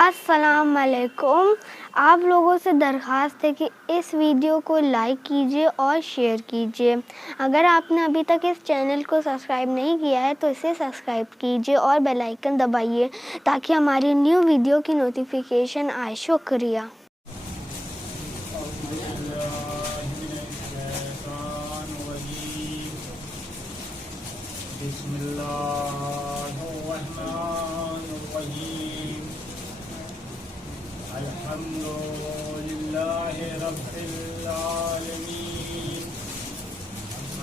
السلام علیکم. آپ لوگوں سے درخواست ہے کہ اس ویڈیو کو لائک کیجیے اور شیئر کیجیے. اگر آپ نے ابھی تک اس چینل کو سبسکرائب نہیں کیا ہے تو اسے سبسکرائب کیجیے اور بیل آئیکن دبائیے تاکہ ہماری نیو ویڈیو کی نوٹیفیکیشن آئے. شکریہ. بسم اللہ الرحمن الرحیم. الحمد للہ رب العالمین.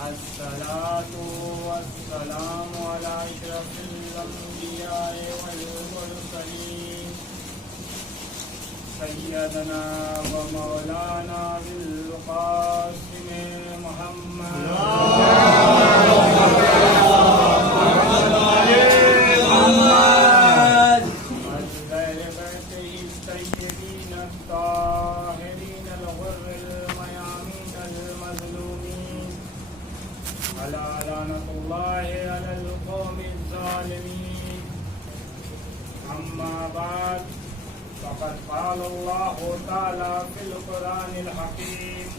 الصلاة والسلام علی اشرف الانبیاء والمرسلین سیدنا و مولانا بالقاسم محمد لعنة الله على القوم الظالمين. أما بعد فقد قال الله تعالى في القرآن الحكيم.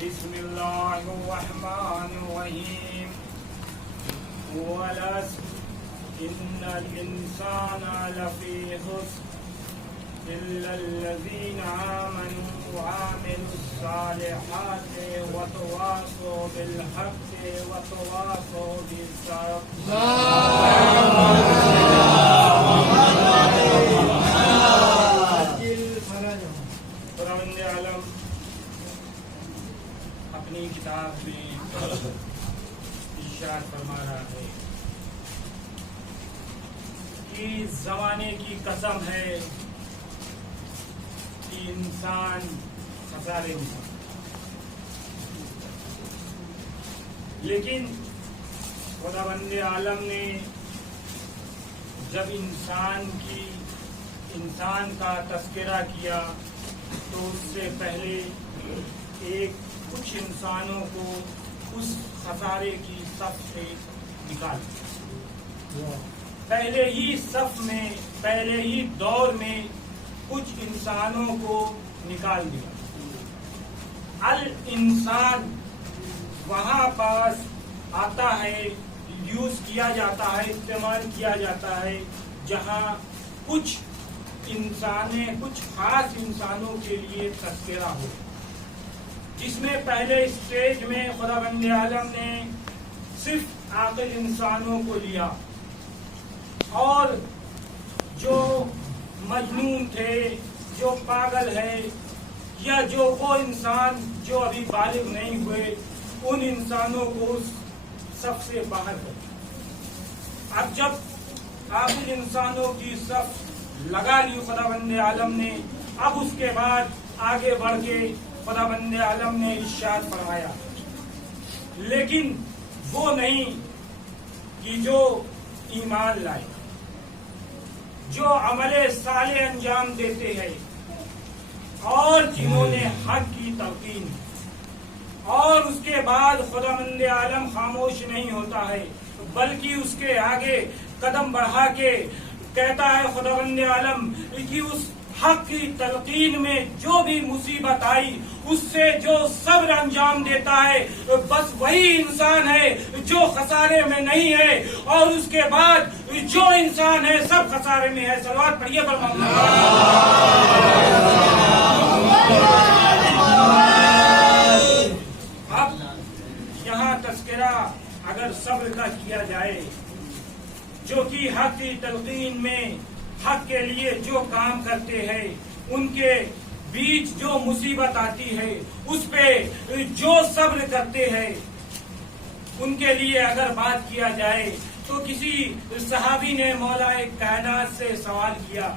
بسم الله الرحمن الرحيم. والعصر إن الإنسان لفي خسر إلا الذين آمنوا وعملوا الصالحات وتواصوا بالحق وتواصوا بالصبر. خداوند عالم اپنی کتاب میں ارشاد فرما رہا ہے کہ زمانے کی قسم ہے کہ انسان خسارے میں. لیکن خداوند عالم نے جب انسان کا تذکرہ کیا تو اس سے پہلے کچھ انسانوں کو اس خسارے کی صف سے نکال پہلے ہی دور میں کچھ انسانوں کو نکال دیا. الانسان وہاں پاس آتا ہے، یوز کیا جاتا ہے، استعمال کیا جاتا ہے جہاں کچھ خاص انسانوں کے لیے تذکرہ ہو، جس میں پہلے اسٹیج میں خداوند عالم نے صرف عاقل انسانوں کو لیا اور جو مجنون تھے، جو پاگل ہے، یا جو وہ انسان جو ابھی بالغ نہیں ہوئے، ان انسانوں کو اس صف سے باہر کر. اب جب عاقل انسانوں کی صف لگا لی خداوند عالم نے، اب اس کے بعد آگے بڑھ کے خداوند عالم نے ارشاد فرمایا. لیکن وہ نہیں کہ جو ایمان لائے، جو عمل صالح انجام دیتے ہیں اور جنہوں نے حق کی تلقین. اور اس کے بعد خداوند عالم خاموش نہیں ہوتا ہے بلکہ اس کے آگے قدم بڑھا کے کہتا ہے خداوند عالم کہ اس حق کی تلقین میں جو بھی مصیبت آئی اس سے جو صبر انجام دیتا ہے بس وہی انسان ہے جو خسارے میں نہیں ہے، اور اس کے بعد جو انسان ہے سب خسارے میں ہے. صلوات پڑھیے اب یہاں تذکرہ اگر صبر کا کیا جائے، جو کہ حق کی تلقین میں حق کے لیے جو کام کرتے ہیں، ان کے بیچ جو مصیبت آتی ہے اس پہ جو صبر کرتے ہیں، ان کے لیے اگر بات کیا جائے تو کسی صحابی نے مولا کائنات سے سوال کیا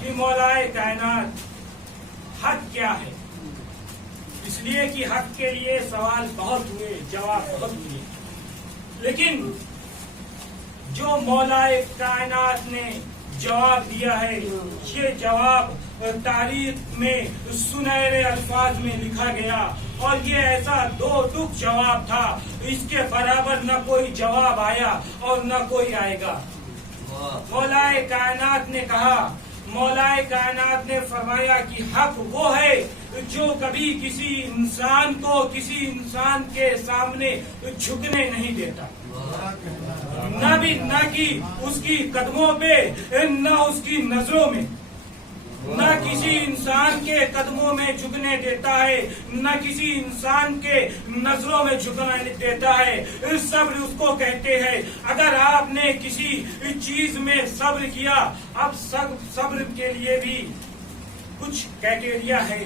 کہ مولا کائنات حق کیا ہے. اس لیے کہ حق کے لیے سوال بہت ہوئے، جواب بہت ہوئے، لیکن جو مولا کائنات نے جواب دیا ہے یہ جواب تاریخ میں سنہرے الفاظ میں لکھا گیا، اور یہ ایسا دو ٹک جواب تھا، اس کے برابر نہ کوئی جواب آیا اور نہ کوئی آئے گا۔ مولا کائنات نے کہا، مولا کائنات نے فرمایا کہ حق وہ ہے جو کبھی کسی انسان کو کسی انسان کے سامنے جھکنے نہیں دیتا، نہ کہ اس کی قدموں پہ، نہ اس کی نظروں میں، نہ کسی انسان کے قدموں میں جھکنے دیتا ہے، نہ کسی انسان کے نظروں میں جھکنے دیتا ہے۔ صبر اس کو کہتے ہیں۔ اگر آپ نے کسی چیز میں صبر کیا، اب صبر کے لیے بھی کچھ کرائٹیریا ہے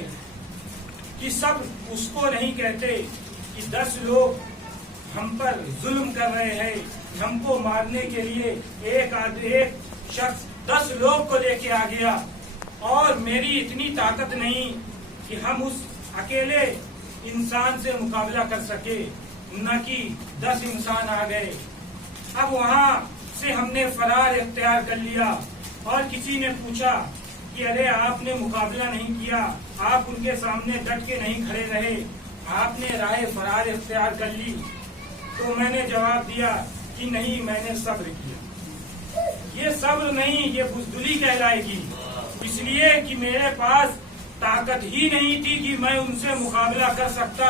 کہ صبر اس کو نہیں کہتے کہ 10 لوگ ہم پر ظلم کر رہے ہیں، ہم کو مارنے کے لیے ایک شخص 10 لوگ کو لے کے آ گیا اور میری اتنی طاقت نہیں کہ ہم اس اکیلے انسان سے مقابلہ کر سکے، نہ کہ 10 انسان آ گئے۔ اب وہاں سے ہم نے فرار اختیار کر لیا، اور کسی نے پوچھا کہ ارے آپ نے مقابلہ نہیں کیا، آپ ان کے سامنے ڈٹ کے نہیں کھڑے رہے، آپ نے راہ فرار اختیار کر لی۔ تو میں نے جواب دیا کہ نہیں، میں نے صبر کیا۔ یہ صبر نہیں، یہ بزدلی کہلائے گی، اس لیے کہ میرے پاس طاقت ہی نہیں تھی کہ میں ان سے مقابلہ کر سکتا،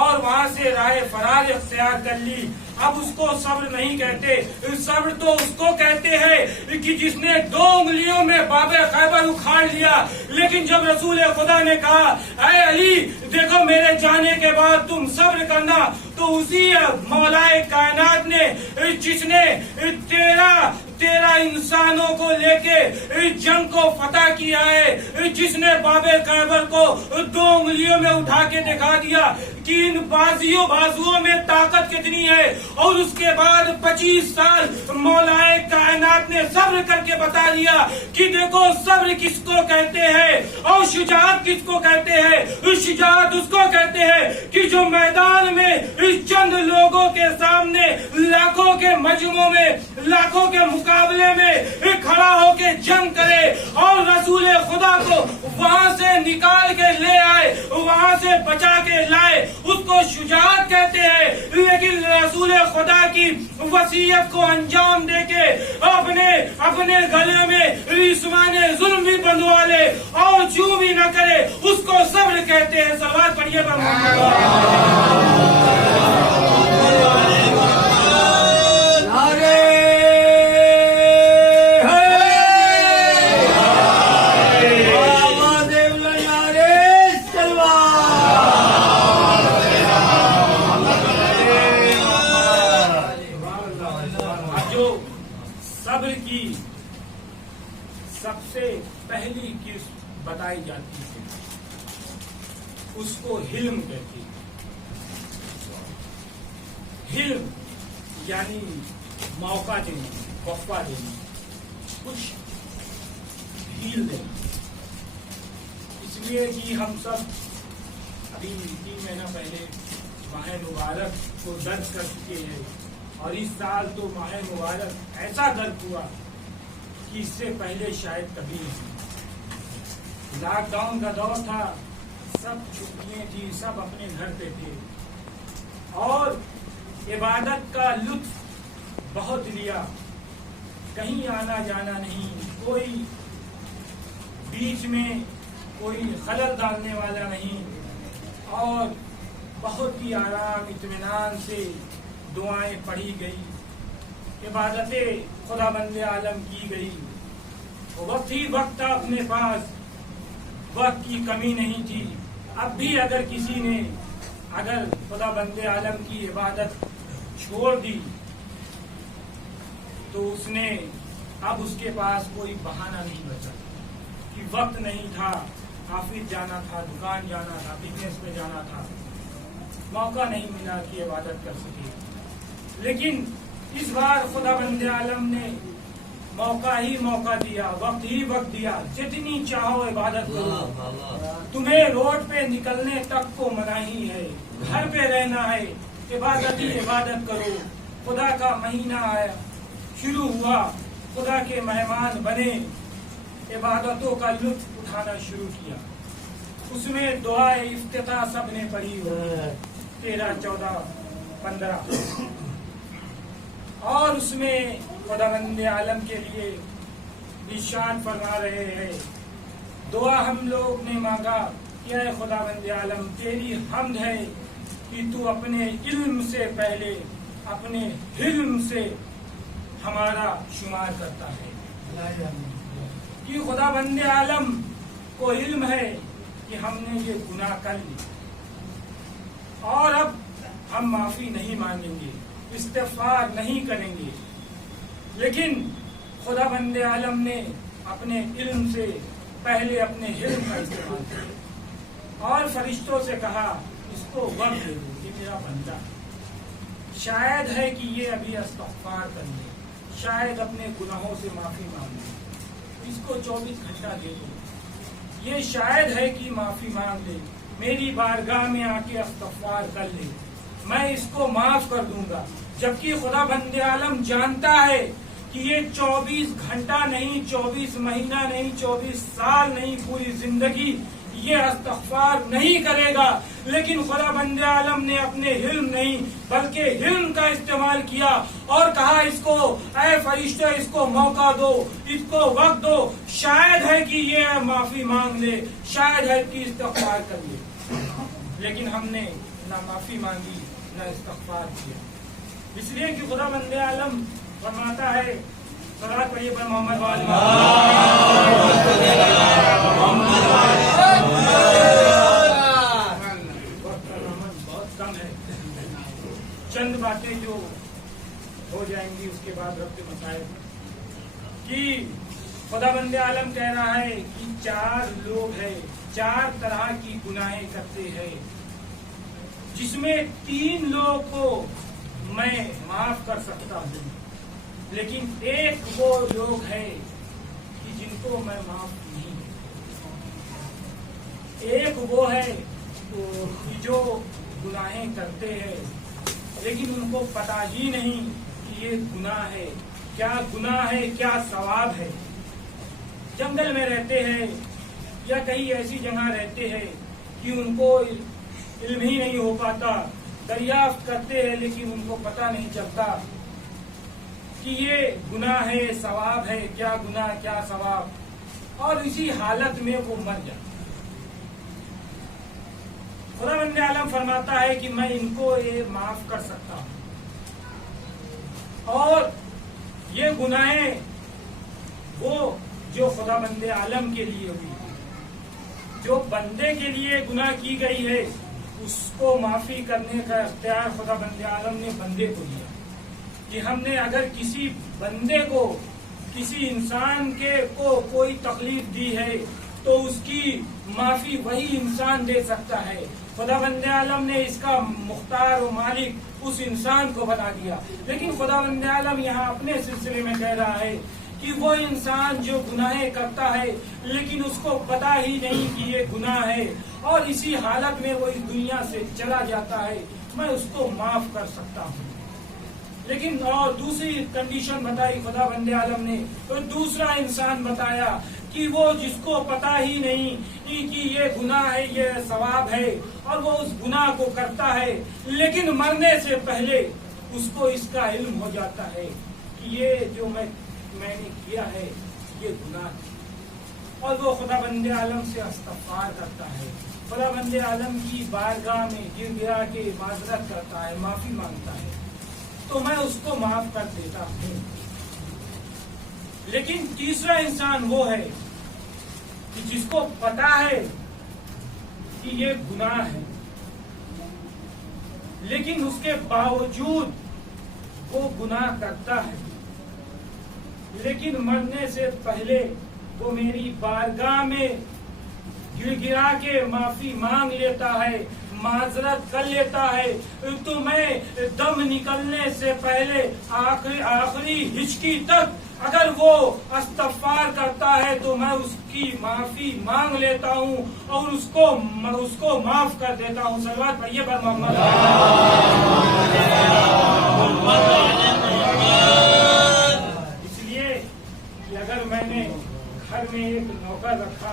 اور وہاں سے راہ فرار اختیار کر لی۔ اب اس کو صبر نہیں کہتے، صبر تو اس کو کہتے ہیں کہ جس نے 2 انگلیوں میں باب خیبر اکھاڑ لیا، لیکن جب رسول خدا نے کہا اے علی دیکھو میرے جانے کے بعد تم صبر کرنا، تو اسی مولا کائنات نے جس نے 13 انسانوں کو لے کے جنگ کو فتح کیا ہے، جس نے باب خیبر کو 2 انگلیوں میں اٹھا کے دکھا دیا کہ ان بازوؤں میں طاقت کتنی ہے، اور اس کے بعد 25 سال مولا کائنات نے صبر کر کے بتا دیا کہ دیکھو صبر کس کو کہتے ہیں اور شجاعت کس کو کہتے ہیں۔ شجاعت اس کو کہتے ہیں کہ جو میدان میں چند لوگوں کے سامنے لاکھوں کے مجموعوں میں، لاکھوں کے مقابلے میں کھڑا ہو کے جنگ کرے، اور رسول خدا کو وہاں سے نکال کے لے آئے، وہاں سے بچا کے لائے، اس کو شجاعت کہتے ہیں۔ لیکن رسول خدا کی وصیت کو انجام دے کے اپنے گلے میں رسوان ظلم بھی بندھوا لے اور چوں بھی نہ کرے، اس کو صبر کہتے ہیں۔ صلوات پڑھیے پر سب سے پہلی چیز بتائی جاتی ہے اس کو حلم کہتے ہیں۔ حلم یعنی موقع دینا، وقفہ دینا، کچھ ڈھیل دینا۔ اس لیے کہ ہم سب ابھی 3 مہینہ پہلے ماہ مبارک کو درج کر چکے ہیں، اور اس سال تو ماہ مبارک ایسا درج ہوا کہ اس سے پہلے شاید کبھی نہیں۔ لاک ڈاؤن کا دور تھا، سب چھٹیاں تھی، سب اپنے گھر پہ تھے، اور عبادت کا لطف بہت لیا۔ کہیں آنا جانا نہیں، کوئی بیچ میں کوئی خلل ڈالنے والا نہیں، اور بہت ہی آرام اطمینان سے دعائیں پڑھی گئی، عبادتیں خدا بند عالم کی گئی۔ وقت ہی وقت تھا اپنے پاس، وقت کی کمی نہیں تھی۔ اب بھی اگر کسی نے خدا بند عالم کی عبادت چھوڑ دی تو اب اس کے پاس کوئی بہانہ نہیں بچا کہ وقت نہیں تھا، آفس جانا تھا، دکان جانا تھا، بزنس میں جانا تھا، موقع نہیں ملا کہ عبادت کر سکے۔ لیکن اس بار خدا بند عالم نے موقع ہی موقع دیا، وقت ہی وقت دیا۔ جتنی چاہو عبادت کرو، تمہیں روڈ پہ نکلنے تک کو مناہی ہے، گھر پہ رہنا ہے، عبادت ہی عبادت کرو۔ خدا کا مہینہ آیا، شروع ہوا، خدا کے مہمان بنے، عبادتوں کا لطف اٹھانا شروع کیا. اس میں دعائے افتتاح سب نے پڑھی ہوئی 13, 14, 15 اور اس میں خداوند عالم کے لیے ارشاد فرما رہے ہیں. دعا ہم لوگ نے مانگا کہ اے خداوند عالم تیری حمد ہے کہ تو اپنے علم سے پہلے اپنے حلم سے ہمارا شمار کرتا ہے. کہ خداوند عالم کو علم ہے کہ ہم نے یہ گناہ کر لی اور اب ہم معافی نہیں مانگیں گے, استغفار نہیں کریں گے. لیکن خداوند عالم نے اپنے علم سے پہلے اپنے علم کا استعمال کیا اور فرشتوں سے کہا اس کو وقت دے دو, یہ میرا بندہ شاید ہے کہ یہ ابھی استغفار کر لے, شاید اپنے گناہوں سے معافی مانگ لے, اس کو 24 گھنٹہ دے دو, یہ شاید ہے کہ معافی مانگ لے, میری بارگاہ میں آ کے استغفار کر لے, میں اس کو معاف کر دوں گا. جبکہ خداوند عالم جانتا ہے کہ یہ 24 گھنٹہ نہیں, 24 مہینہ نہیں, 24 سال نہیں, پوری زندگی یہ استغفار نہیں کرے گا. لیکن خداوند عالم نے اپنے علم نہیں بلکہ علم کا استعمال کیا اور کہا اس کو اے فرشتہ اس کو موقع دو, اس کو وقت دو, شاید ہے کہ یہ معافی مانگ لے, شاید ہے کہ استغفار کر لے. لیکن ہم نے نہ معافی مانگی نہ استغفار کیا. اس لیے کہ خداوند عالم فرماتا ہے صلوات پڑھیے پر محمد بہت کم ہے, چند باتیں جو ہو جائیں گی اس کے بعد رب کے مسائل. کہ خداوند عالم کہہ رہا ہے کہ 4 لوگ ہیں, 4 طرح کی گناہیں کرتے ہیں, جس میں 3 لوگوں کو میں معاف کر سکتا ہوں, لیکن ایک وہ لوگ ہے کہ جن کو میں معاف نہیں. ایک وہ ہے کہ جو گناہیں کرتے ہیں لیکن ان کو پتہ ہی نہیں کہ یہ گناہ ہے, کیا گناہ ہے, کیا ثواب ہے. جنگل میں رہتے ہیں یا کہیں ایسی جگہ رہتے ہیں کہ ان کو علم ہی نہیں ہو پاتا, دریافت کرتے ہیں لیکن ان کو پتہ نہیں چلتا کہ یہ گناہ ہے, ثواب ہے, کیا گناہ کیا ثواب, اور اسی حالت میں وہ مر جاتا. خداوند عالم فرماتا ہے کہ میں ان کو یہ معاف کر سکتا ہوں, اور یہ گناہیں وہ جو خداوند عالم کے لیے ہوئی, جو بندے کے لیے گناہ کی گئی ہے اس کو معافی کرنے کا اختیار خداوند عالم نے بندے کو دیا. کہ ہم نے اگر کسی بندے کو, کسی انسان کو کوئی تکلیف دی ہے تو اس کی معافی وہی انسان دے سکتا ہے. خداوند عالم نے اس کا مختار و مالک اس انسان کو بنا دیا. لیکن خداوند عالم یہاں اپنے سلسلے میں کہہ رہا ہے کہ وہ انسان جو گناہیں کرتا ہے لیکن اس کو پتہ ہی نہیں کہ یہ گناہ ہے اور اسی حالت میں وہ اس دنیا سے چلا جاتا ہے, میں اس کو معاف کر سکتا ہوں. لیکن اور دوسری کنڈیشن بتائی خداوند عالم نے, تو دوسرا انسان بتایا کہ وہ جس کو پتہ ہی نہیں کہ یہ گناہ ہے, یہ ثواب ہے, اور وہ اس گناہ کو کرتا ہے لیکن مرنے سے پہلے اس کو اس کا علم ہو جاتا ہے کہ یہ جو میں نے کیا ہے یہ گناہ ہے, اور وہ خداوند عالم سے استغفار کرتا ہے, خداوند عالم کی بارگاہ میں گر گرا کے معذرت کرتا ہے, معافی مانگتا ہے, تو میں اس کو معاف کر دیتا ہوں. لیکن تیسرا انسان وہ ہے کہ جس کو پتا ہے کہ یہ گناہ ہے لیکن اس کے باوجود وہ گناہ کرتا ہے, لیکن مرنے سے پہلے وہ میری بارگاہ میں گر گرا کے معافی مانگ لیتا ہے, معذرت کر لیتا ہے, تو میں دم نکلنے سے پہلے آخری ہچکی تک اگر وہ استغفار کرتا ہے تو میں اس کی معافی مانگ لیتا ہوں اور اس کو معاف کر دیتا ہوں. صلوات پڑھیے پر محمد. اس لیے کہ اگر میں نے گھر میں ایک نوکر رکھا